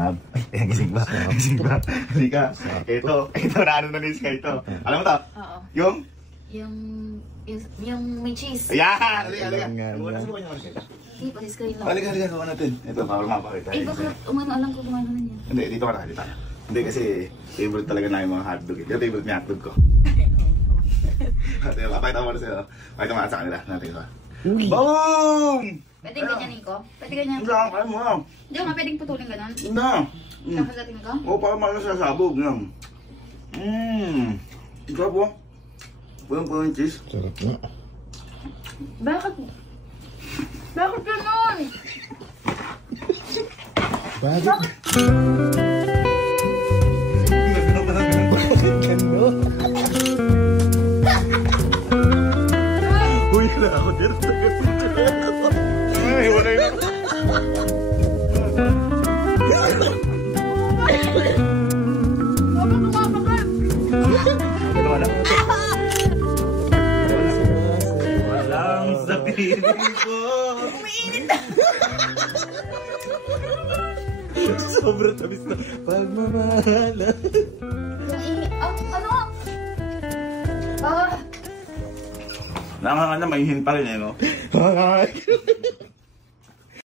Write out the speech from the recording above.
Sarap. Ay, gising ba? Gising ba? Halika. Ito na ano na nis ka ito. Alam mo to? Oo. Yung may cheese. Ayan! Halika. Muna sa bukan niya. Hindi, pasis kayo lang. Halika, gawa natin. Ito, para mapakita. Eh, bakit umano alam ko kung ano na yan? Hindi, dito ka na, dito ka. Hindi kasi favorite talaga na yung mga hotdog. Ito favorite niya hotdog ko. Papakita mo na sa'yo. Pakita mo sa kanila. Natin ito. Boom! Pwede ganyan, Nico? Pwede ganyan. Hindi lang, kaya mo lang. Hindi mo nga pwedeng putulin ganun? Hindi. Kakagatin ko? Oo, para malas sa sabog. Sarap po. Pulang-pulang cheese. Sarap na. Bakit? Bakit ganun? Bakit? Bakit gano'n? Uy, wala ako dito. Ay, wala yun. Walang sabihin ko. Umiinit na. Sobrang tamis na pagmamahala. Ano? Nakakana, may hin pa rin eh, no?